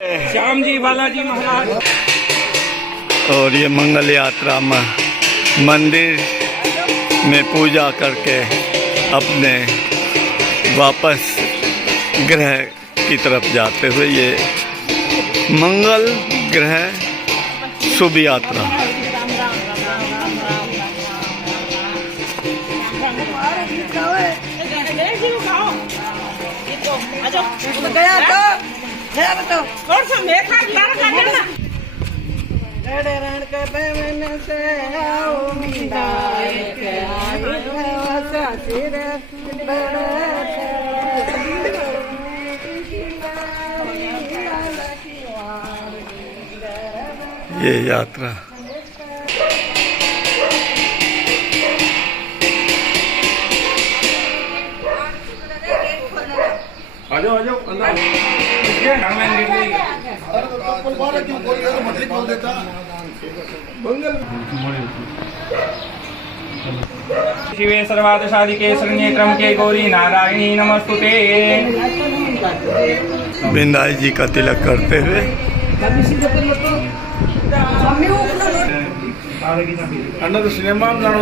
श्याम जी बालाजी महाराज। और ये मंगल यात्रा में मंदिर में पूजा करके अपने वापस ग्रह की तरफ जाते हुए ये मंगल ग्रह शुभ यात्रा। ये यात्रा शिवे सर्वादशादिके शरण्ये त्रयम्बके गौरी नारायणी नमस्तुते। बिंदाई जी का तिलक करते हुए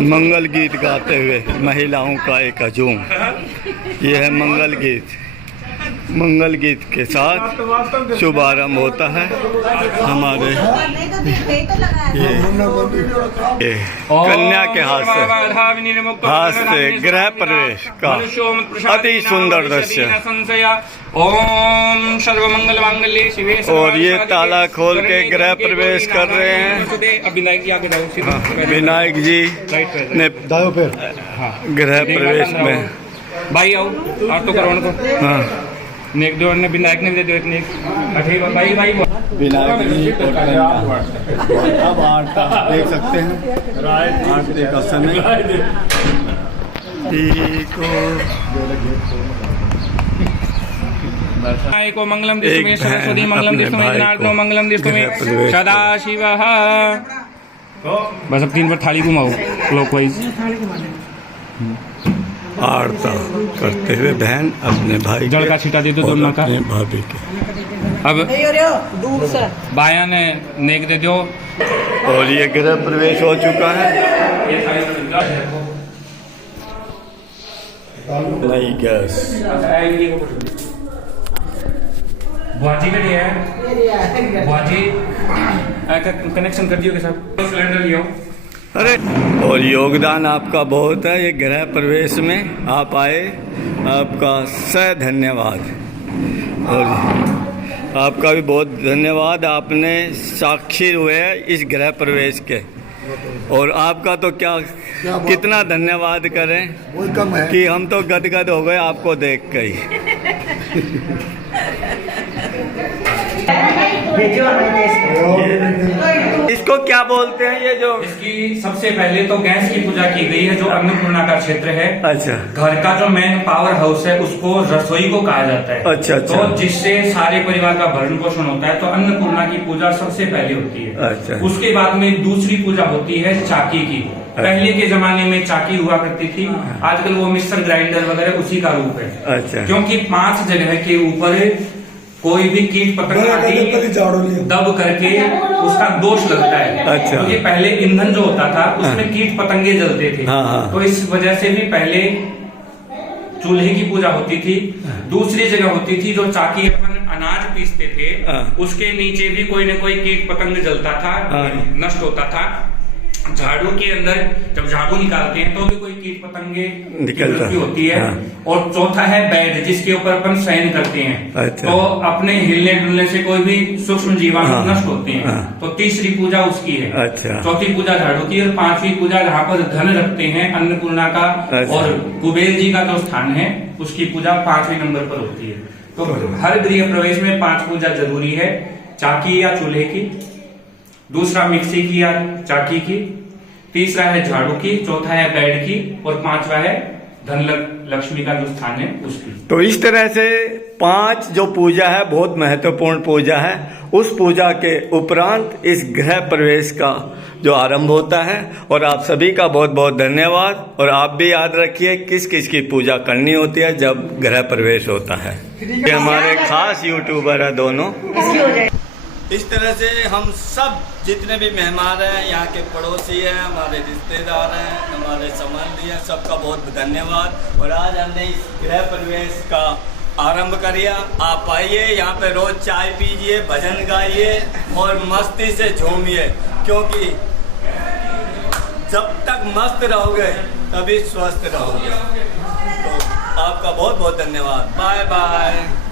मंगल गीत गाते हुए महिलाओं का एक हजूम। यह है मंगल गीत। मंगल गीत के साथ शुभारंभ होता है हमारे ये कन्या के हाथ से गृह प्रवेश का अति सुंदर दृश्य। ओम सर्वमंगल मांगल्ये शिवे। और ये ताला खोल के गृह प्रवेश कर रहे हैं। विनायक जी ने गृह प्रवेश में भाई आओ आप तो करो उनको। हाँ नेक दो ने विनायक ने भी दे दो इतने अठे भाई भाई विनायक जी अब आरता देख सकते हैं। आरती का समय को मंगलम दिष्टुमे सरस्वती मंगलम दिष्टुमे जनार्दनो मंगलम दिष्टुमे सदाशिवः। बस अब 3 बार थाली घुमाओ क्लॉकवाइज। आरता करते हुए बहन अपने भाई जल का छींटा दे दो दोनों का भाभी के। अब बाया ने नेक दे दो। और ये गृह प्रवेश हो चुका है। नहीं गैस बुआजी के लिए है। बुआजी कनेक्शन कर दियो के साथ सिलेंडर लियो। अरे और योगदान आपका बहुत है ये गृह प्रवेश में। आप आए, आपका धन्यवाद। और आपका भी बहुत धन्यवाद। आपने साक्षी हुए इस गृह प्रवेश के। और आपका तो क्या कितना धन्यवाद करें कि हम तो गदगद हो गए आपको देख के ही। इसको क्या बोलते हैं ये जो? इसकी सबसे पहले तो गैस की पूजा की गई है जो अन्नपूर्णा का क्षेत्र है। अच्छा। घर का जो मेन पावर हाउस है उसको रसोई को कहा जाता है। अच्छा। तो जिससे सारे परिवार का भरण पोषण होता है तो अन्नपूर्णा की पूजा सबसे पहले होती है। अच्छा। उसके बाद में दूसरी पूजा होती है चाकी की। पहले के जमाने में चाकी हुआ करती थी, आजकल वो मिक्सर ग्राइंडर वगैरह उसी का रूप है। अच्छा। क्योंकि 5 जगह के ऊपर कोई भी कीट पतंग आदि दब करके उसका दोष लगता है। अच्छा। क्योंकि पहले ईंधन जो होता था उसमें कीट पतंगे जलते थे। तो इस वजह से भी पहले चूल्हे की पूजा होती थी। दूसरी जगह होती थी जो चाकी अपन अनाज पीसते थे उसके नीचे भी कोई न कोई कीट पतंग जलता था, नष्ट होता था। झाड़ू के अंदर जब झाड़ू निकालते हैं तो भी कोई कीट पतंगे निकलती होती है। और चौथा है बेड जिसके ऊपर अपन शयन करते हैं। अच्छा। तो अपने हिलने डुलने से कोई भी सूक्ष्म जीवाणु नष्ट होते हैं। तो तीसरी पूजा उसकी है। अच्छा। चौथी पूजा झाड़ू की और 5वीं पूजा जहाँ पर धन रखते हैं अन्नपूर्णा का। अच्छा। और कुबेर जी का जो स्थान है उसकी पूजा 5वें नंबर पर होती है। तो हर गृह प्रवेश में 5 पूजा जरूरी है। चाकी या चूल्हे की, दूसरा मिक्सी की या चाकी की, तीसरा है झाड़ू की, चौथा है बेड की और 5वां है धन लक्ष्मी का जो स्थान है उसकी। तो इस तरह से 5 जो पूजा है बहुत महत्वपूर्ण पूजा है। उस पूजा के उपरांत इस गृह प्रवेश का जो आरंभ होता है। और आप सभी का बहुत बहुत धन्यवाद। और आप भी याद रखिए किस किस की पूजा करनी होती है जब गृह प्रवेश होता है। ये हमारे खास यूट्यूबर है दोनों। इस तरह से हम सब जितने भी मेहमान हैं, यहाँ के पड़ोसी हैं, हमारे रिश्तेदार हैं, हमारे संबंधी हैं, सबका बहुत धन्यवाद। और आज हमने इस गृह प्रवेश का आरंभ करिए। आप आइए यहाँ पे रोज चाय पीजिए, भजन गाइए और मस्ती से झूमिए, क्योंकि जब तक मस्त रहोगे तभी स्वस्थ रहोगे। तो आपका बहुत बहुत धन्यवाद। Bye bye.